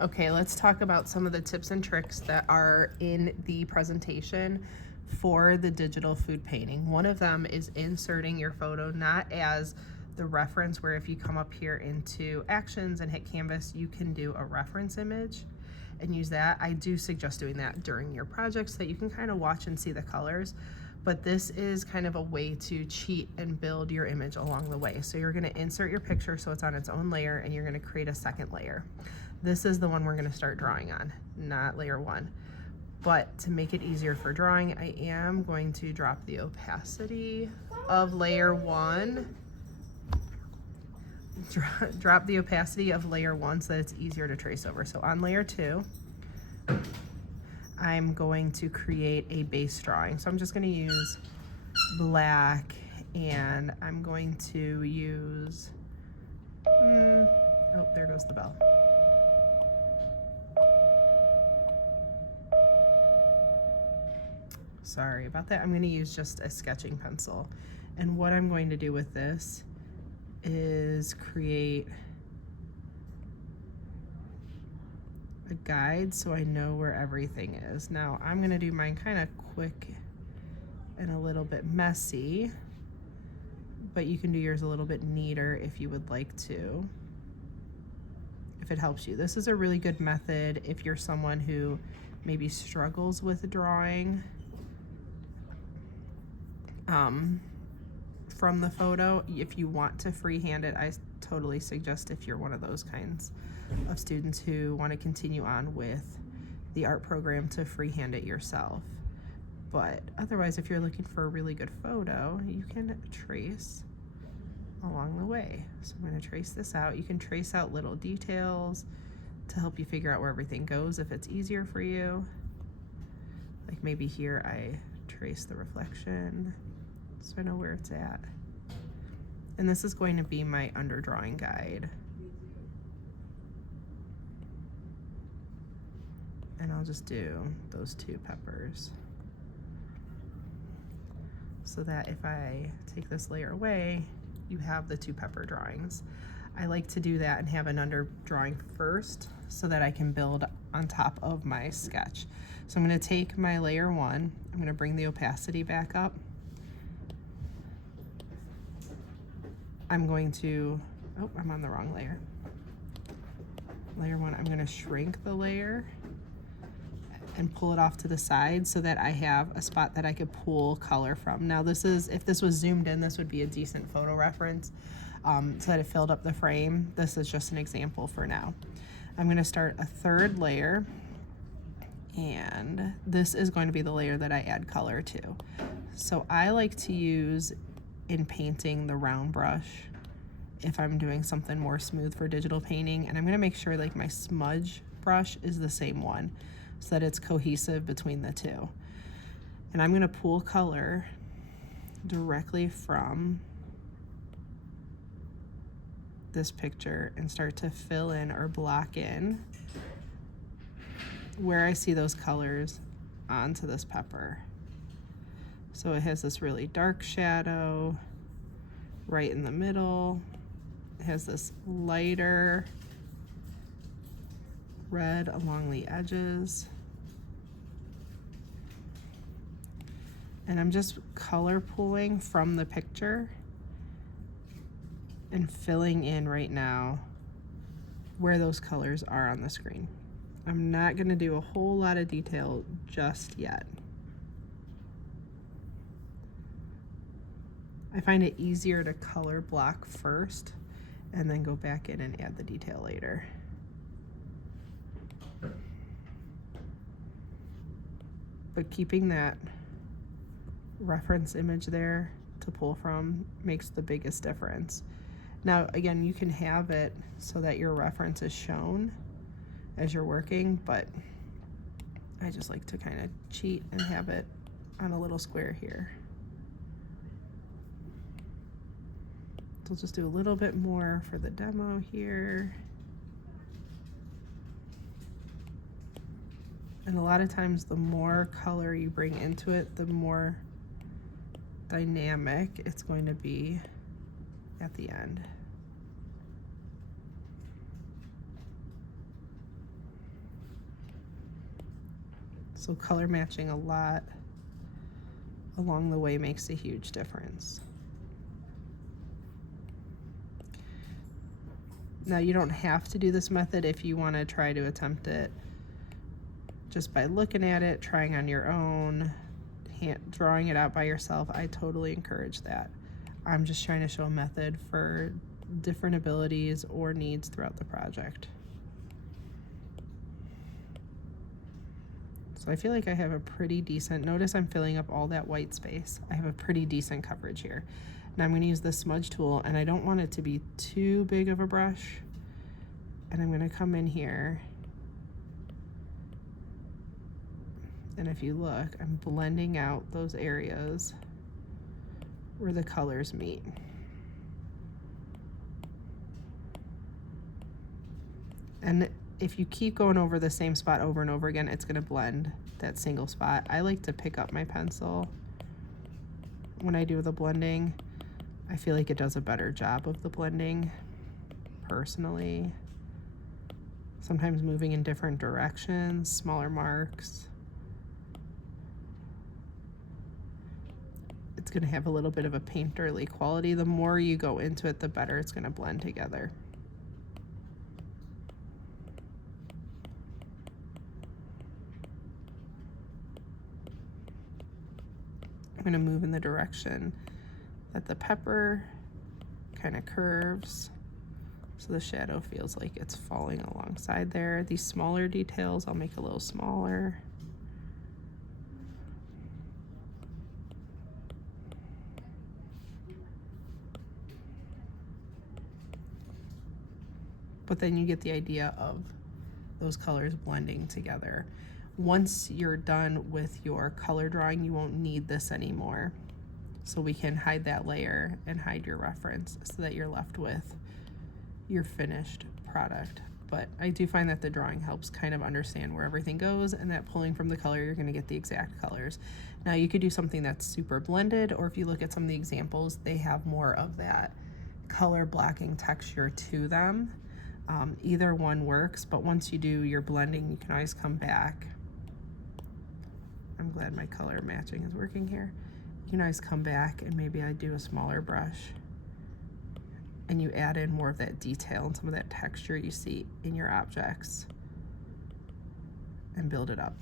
Okay, let's talk about some of the tips and tricks that are in the presentation for the digital food painting. One of them is inserting your photo not as the reference, where if you come up here into actions and hit canvas, you can do a reference image and use that. I do suggest doing that during your project so that you can kind of watch and see the colors. But this is kind of a way to cheat and build your image along the way. So you're gonna insert your picture so it's on its own layer, and you're gonna create a second layer. This is the one we're gonna start drawing on, not layer one. But to make it easier for drawing, I am going to drop the opacity of layer one. Drop the opacity of layer one so that it's easier to trace over. So on layer two, I'm going to create a base drawing. So I'm just gonna use black, and I'm going to use, oh, there goes the bell. Sorry about that. I'm going to use just a sketching pencil. And what I'm going to do with this is create a guide so I know where everything is. Now I'm going to do mine kind of quick and a little bit messy, but you can do yours a little bit neater if you would like to, if it helps you. This is a really good method if you're someone who maybe struggles with drawing from the photo. If you want to freehand it, I totally suggest, if you're one of those kinds of students who want to continue on with the art program, to freehand it yourself. But otherwise, if you're looking for a really good photo, you can trace along the way. So I'm going to trace this out. You can trace out little details to help you figure out where everything goes if it's easier for you. Like maybe here I trace the reflection so I know where it's at. And this is going to be my underdrawing guide. And I'll just do those two peppers, so that if I take this layer away, you have the two pepper drawings. I like to do that and have an underdrawing first so that I can build on top of my sketch. So I'm going to take my layer one, I'm going to bring the opacity back up. I'm going to, oh, I'm on the wrong layer. Layer one, I'm going to shrink the layer and pull it off to the side so that I have a spot that I could pull color from. Now this is, if this was zoomed in, this would be a decent photo reference, so that it filled up the frame. This is just an example for now. I'm going to start a third layer, and this is going to be the layer that I add color to. So I like to use, in painting, the round brush if I'm doing something more smooth for digital painting, and I'm going to make sure like my smudge brush is the same one so that it's cohesive between the two. And I'm going to pull color directly from this picture and start to fill in or block in where I see those colors onto this pepper. So it has this really dark shadow right in the middle. It has this lighter red along the edges. And I'm just color pulling from the picture and filling in right now where those colors are on the screen. I'm not going to do a whole lot of detail just yet. I find it easier to color block first and then go back in and add the detail later. But keeping that reference image there to pull from makes the biggest difference. Now, again, you can have it so that your reference is shown as you're working, but I just like to kind of cheat and have it on a little square here. So I'll just do a little bit more for the demo here. And a lot of times the more color you bring into it, the more dynamic it's going to be at the end. So color matching a lot along the way makes a huge difference. Now you don't have to do this method if you want to try to attempt it just by looking at it, trying on your own, drawing it out by yourself. I totally encourage that. I'm just trying to show a method for different abilities or needs throughout the project. So I feel like I have a pretty decent, notice I'm filling up all that white space. I have a pretty decent coverage here. Now I'm going to use the smudge tool, and I don't want it to be too big of a brush. And I'm going to come in here, and if you look, I'm blending out those areas where the colors meet. And if you keep going over the same spot over and over again, it's going to blend that single spot. I like to pick up my pencil when I do the blending. I feel like it does a better job of the blending, personally. Sometimes moving in different directions, smaller marks. It's going to have a little bit of a painterly quality. The more you go into it, the better it's going to blend together. I'm going to move in the direction that the pepper kind of curves, so the shadow feels like it's falling alongside there. These smaller details I'll make a little smaller. But then you get the idea of those colors blending together. Once you're done with your color drawing, you won't need this anymore. So we can hide that layer and hide your reference so that you're left with your finished product. But I do find that the drawing helps kind of understand where everything goes, and that pulling from the color, you're gonna get the exact colors. Now you could do something that's super blended, or if you look at some of the examples, they have more of that color blocking texture to them. Either one works, but once you do your blending, you can always come back. I'm glad my color matching is working here. You can always come back and maybe I do a smaller brush and you add in more of that detail and some of that texture you see in your objects and build it up.